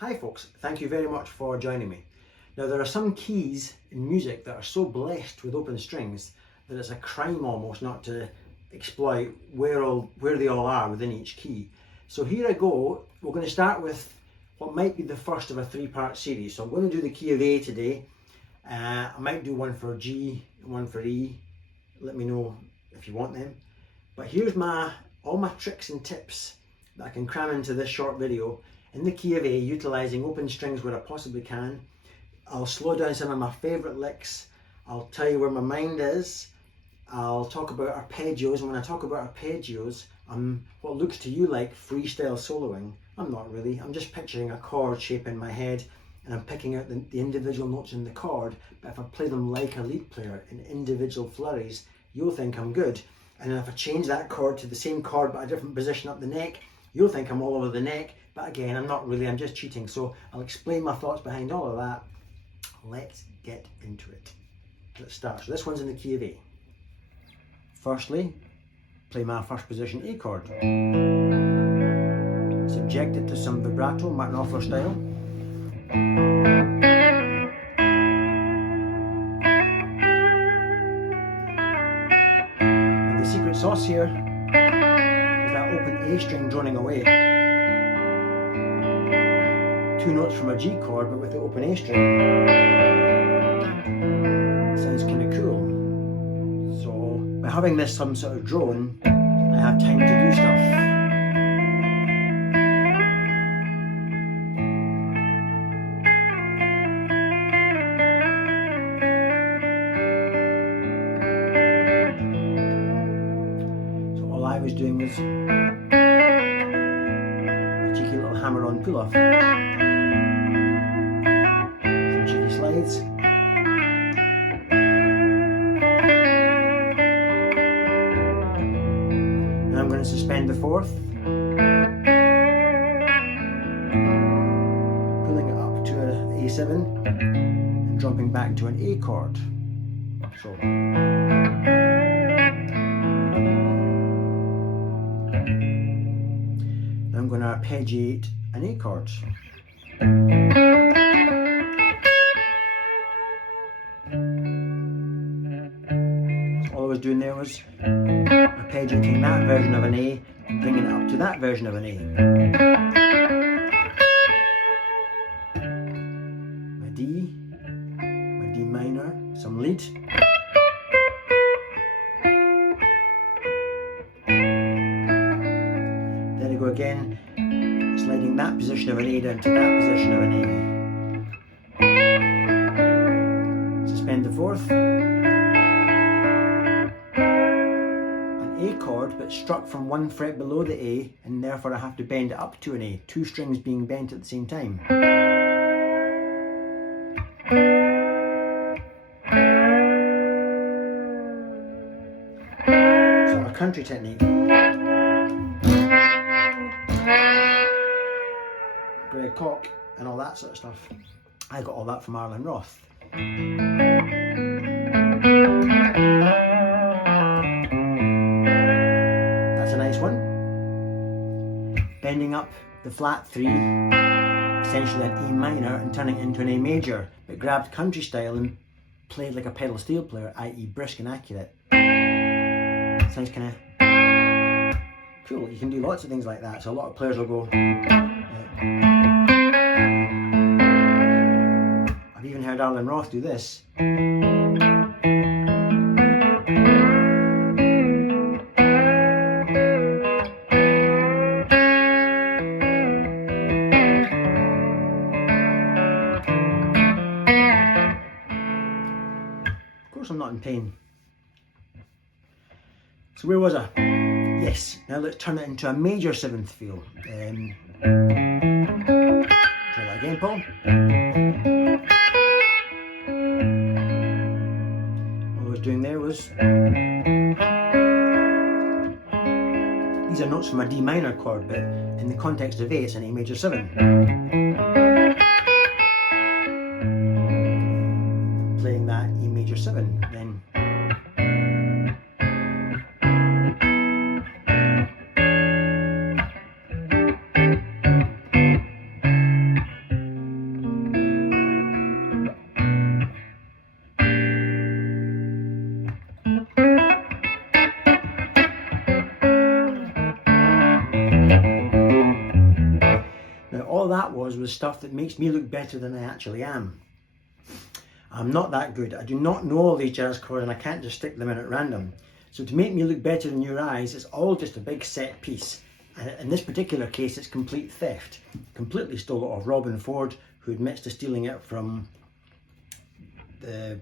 Hi folks, thank you very much for joining me. Now there are some keys in music that are so blessed with open strings that it's a crime almost not to exploit where they all are within each key. So here I go. We're going to start with what might be the first of a three-part series. So I'm going to do the key of A today. I might do one for G and one for E. Let me know if you want them. But here's all my tricks and tips that I can cram into this short video in the key of A, utilising open strings where I possibly can. I'll slow down some of my favourite licks. I'll tell you where my mind is. I'll talk about arpeggios, and when I talk about arpeggios, I'm what looks to you like freestyle soloing. I'm not really. I'm just picturing a chord shape in my head and I'm picking out the individual notes in the chord, but if I play them like a lead player in individual flurries, you'll think I'm good. And then if I change that chord to the same chord but a different position up the neck, you'll think I'm all over the neck. But again, I'm not really, I'm just cheating. So I'll explain my thoughts behind all of that. Let's get into it. Let's start. So this one's in the key of A. Firstly, play my first position A chord. Subject it to some vibrato, Martin Knopfler style. And the secret sauce here is that open A string droning away. Two notes from a G chord, but with the open A string. Sounds kind of cool. So by having this some sort of drone, I have time to do stuff. So all I was doing was a cheeky little hammer-on pull-off. Some cheeky slides. Now I'm going to suspend the fourth, pulling it up to an A7 and dropping back to an A chord. So now I'm going to arpeggiate an A chord. So all I was doing there was arpeggiating that version of an A and bringing it up to that version of an A. My D minor, some lead. There I go again, sliding that position of an A down to that position of an A. Suspend the fourth. A chord, but struck from one fret below the A, and therefore I have to bend it up to an A, two strings being bent at the same time. Sort of country technique. Greg Koch and all that sort of stuff. I got all that from Arlen Roth. One, bending up the flat 3, essentially an E minor, and turning it into an A major, but grabbed country style and played like a pedal steel player, i.e. brisk and accurate. Sounds kind of cool. You can do lots of things like that, so a lot of players will go. I've even heard Arlen Roth do this. I'm not in pain. So where was I? Yes, now let's turn it into a major 7th feel. Try that again, Paul. All I was doing there was, these are notes from a D minor chord, but in the context of A, it's an A major 7. Playing that E major 7, then all that was stuff that makes me look better than I actually am. I'm not that good. I do not know all these jazz chords, and I can't just stick them in at random. So to make me look better in your eyes, it's all just a big set piece. And in this particular case, it's complete theft. Completely stole it off Robin Ford, who admits to stealing it from the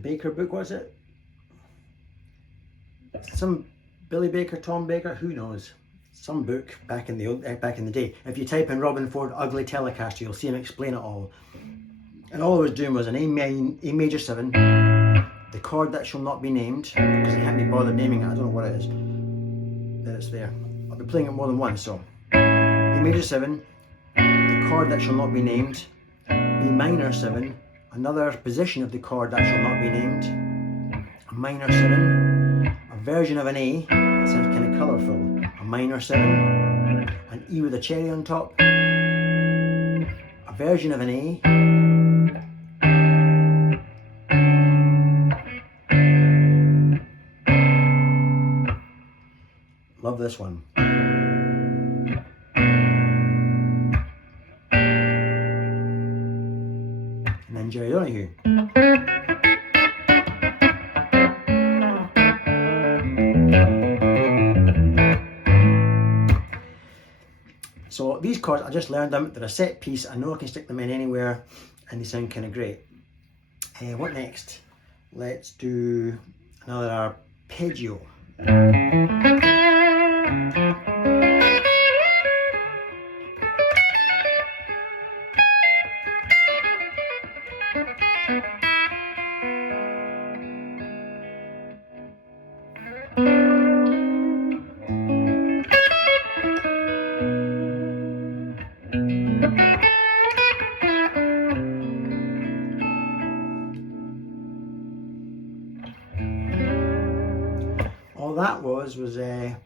Baker book, was it? Some Billy Baker, Tom Baker, who knows? Some book back in the day. If you type in Robin Ford ugly Telecaster, you'll see him explain it all. And all I was doing was an A major 7, the chord that shall not be named, because I can't be bothered naming it, I don't know what it is. There, it's there. I'll be playing it more than once, so. A major 7, the chord that shall not be named, B minor 7, another position of the chord that shall not be named, a minor 7, a version of an A, that sounds kind of colourful, a minor 7, an E with a cherry on top, a version of an A, love this one. And then Jerry Donahue. So these chords, I just learned them. They're a set piece. I know I can stick them in anywhere, and they sound kind of great. What next? Let's do another arpeggio. All that was an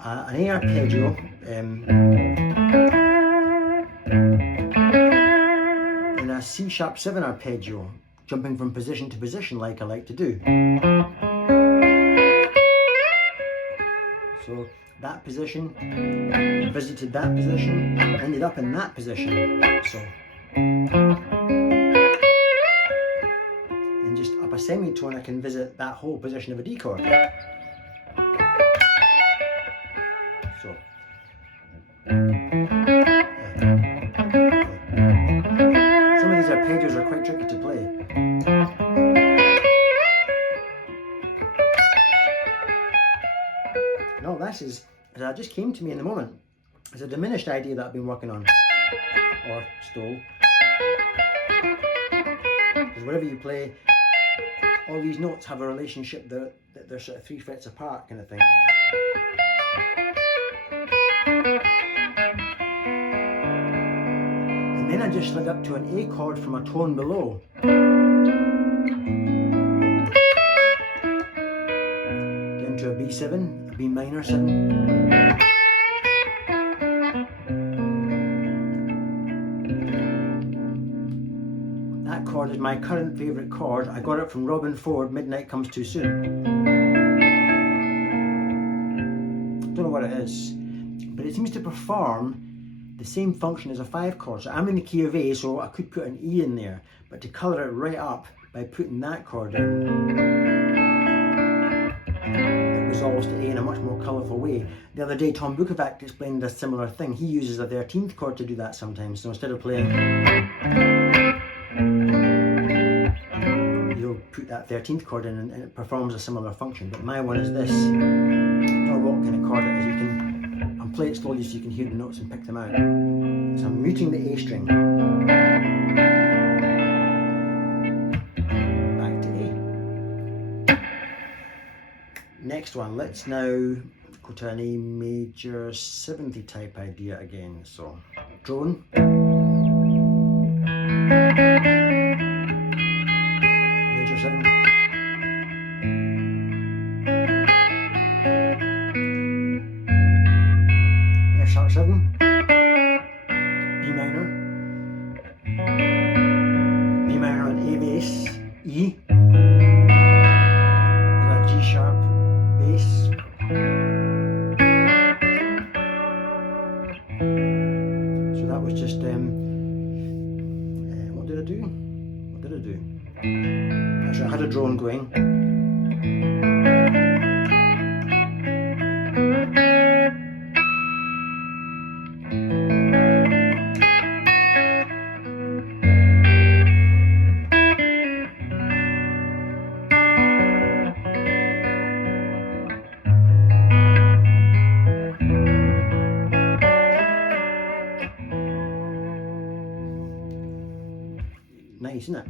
A arpeggio, and a C#7 arpeggio, jumping from position to position like I like to do. So that position, visited that position, ended up in that position. So, and just up a semitone I can visit that whole position of a D chord. So, some of these arpeggios are quite tricky to play. No, this is, that just came to me in the moment. It's a diminished idea that I've been working on, or stole. Because wherever you play, all these notes have a relationship that they're sort of 3 frets apart, kind of thing. And then I just slid up to an A chord from a tone below. Down to a B7, a B minor 7. That chord is my current favourite chord. I got it from Robin Ford, Midnight Comes Too Soon. Don't know what it is, but it seems to perform the same function as a 5 chord. So I'm in the key of A, so I could put an E in there, but to colour it right up by putting that chord in, it resolves to A in a much more colourful way. The other day Tom Bukovac explained a similar thing. He uses a 13th chord to do that sometimes. So instead of playing, you'll put that 13th chord in and it performs a similar function. But my one is this. I don't know what kind of chord it is. You can play it slowly so you can hear the notes and pick them out. So I'm muting the A string. Back to A. Next one, let's now go to an A major 70 type idea again. So, drone. Major 7. F#7, B minor, B minor on A bass, E, and a G sharp bass, so that was just what did I do? What did I do? Actually, I had a drone going. Nice, isn't it?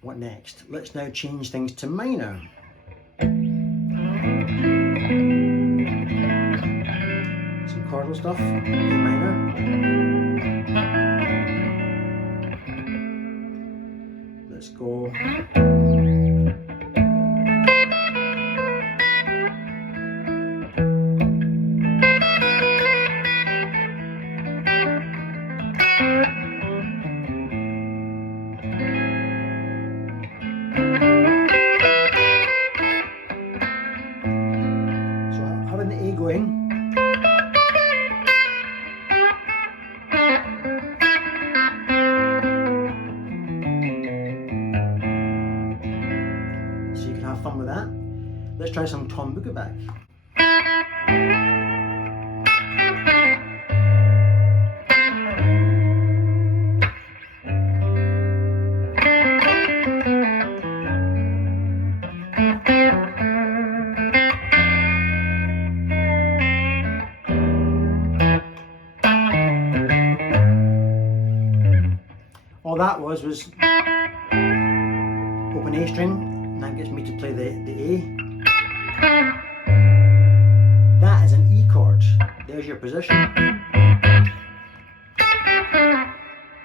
What next? Let's now change things to minor. Some chordal stuff, A minor. Let's go. Going. So you can have fun with that. Let's try some Tom Buckeback. All that was open A string, and that gets me to play the A. That is an E chord. There's your position.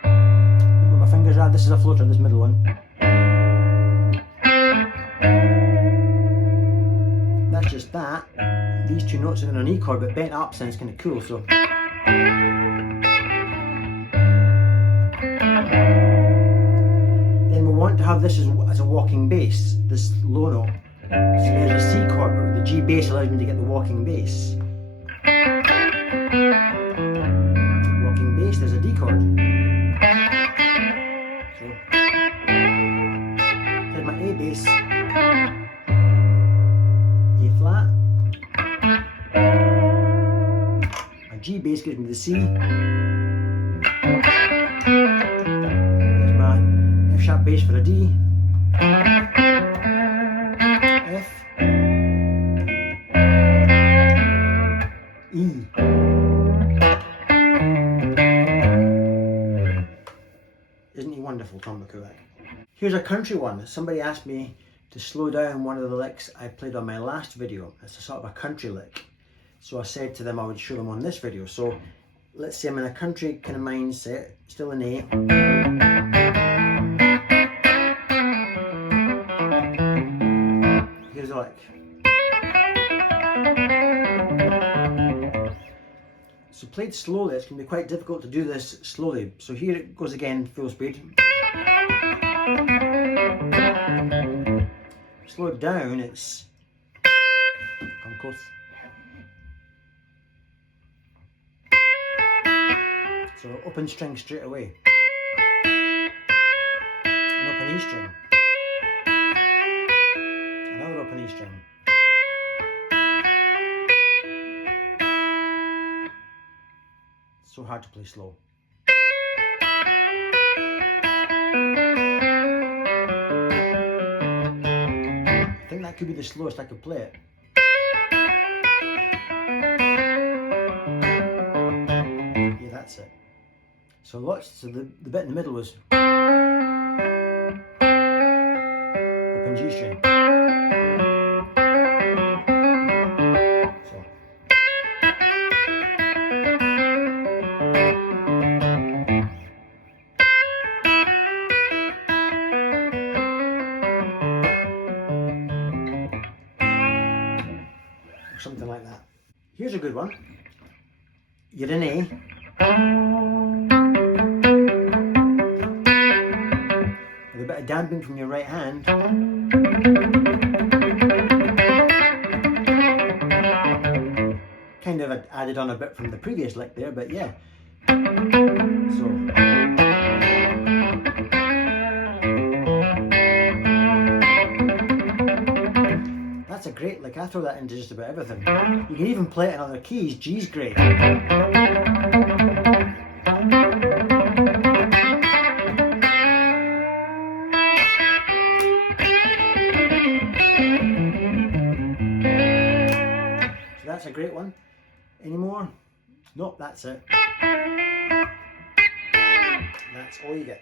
Where my fingers are, this is a floater, this middle one. That's just that. These two notes are in an E chord, but bent up sounds kind of cool, so. Want to have this as a walking bass, this low note. So there's a C chord, but the G bass allows me to get the walking bass. Walking bass, there's a D chord. So there's my A bass, A flat. My G bass gives me the C. Sharp bass for a D, F, E. Isn't he wonderful, Tom Buckeback? Here's a country one. Somebody asked me to slow down one of the licks I played on my last video. It's a sort of a country lick. So I said to them I would show them on this video. So let's say I'm in a country kind of mindset, still in A. Here's the lick. So played slowly, it's going to be quite difficult to do this slowly. So here it goes again, full speed. Slow it down, it's... Come close. So open string straight away. An open E string. Another open E string. So hard to play slow. I think that could be the slowest I could play it. Yeah, that's it. So the bit in the middle was open G string. Something like that. Here's a good one. You're in A. With a bit of damping from your right hand. Kind of added on a bit from the previous lick there, but yeah. So. That's a great, like I throw that into just about everything. You can even play it in other keys. G's great. So that's a great one. Any more? Nope, that's it. That's all you get.